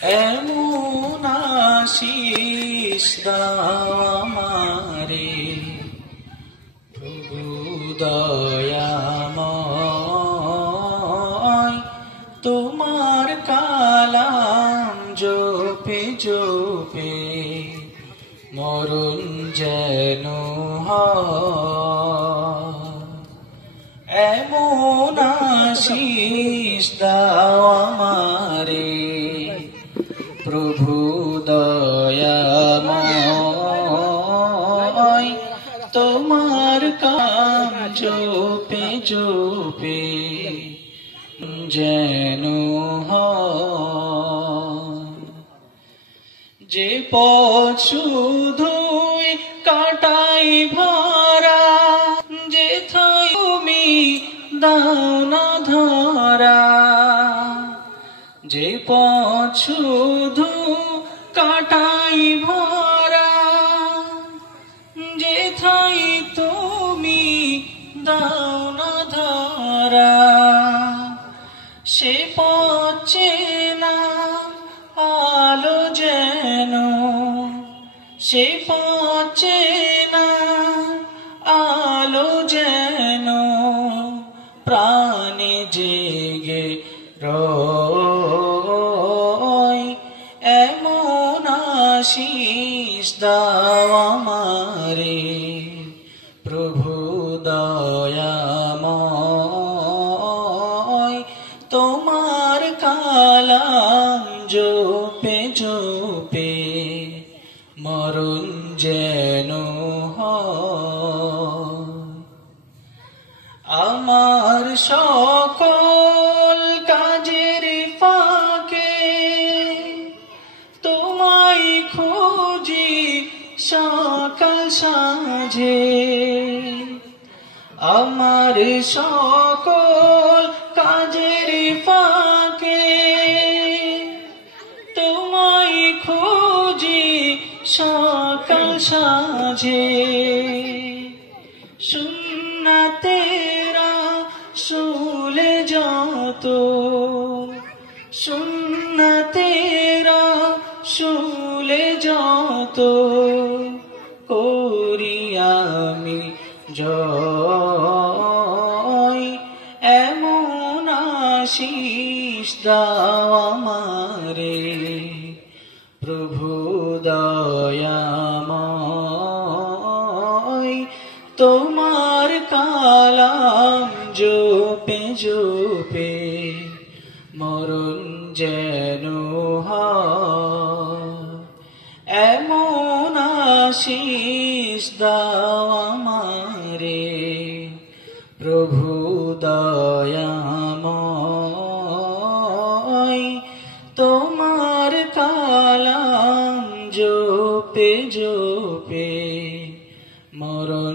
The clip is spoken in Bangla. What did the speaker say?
এমন আশিস দাও আমারে প্রভু দয়াময়, তোমার কালাম জপে জপে মরণ যেন হয়। এমন আশিস দাও আমারে প্রভু দয়াময়, তোমার কাম জপে জপে যেন হয়। যে পথ শুধুই কাটাই ভরা, যেথায় তুমি দাও না ধরা। যে পথ শুধু কাটাই ভরা, যেথায় তুমি দাও না ধরা। সে পথ চেনা আলো যেন, সে পথ চেনা আলো যেন প্রাণে জেগে রয়। এমন আশিস দাও আমারে প্রভু দয়াময়, তোমার কালাম জপে জপে মরণ যেন হয়। আমার সকল কাজের ফাঁকে তোমায় খুঁজি সকাল সাঁঝে। আমার সকল কাজের ফাঁকে তোমায় খুঁজি সকাল সাঁঝে। সুন্নাতেরা শুলে যত, সুন্নাতেরা শুলে যত করি আমি জয়। এমন আশিস দাও আমারে প্রভু দয়াময়, তোমার কালাম জপে জপে মরণ যেন হয়। এমন আশিস দাও আমারে প্রভু দয়াময়, তোমার কালাম জপে জপে মরণ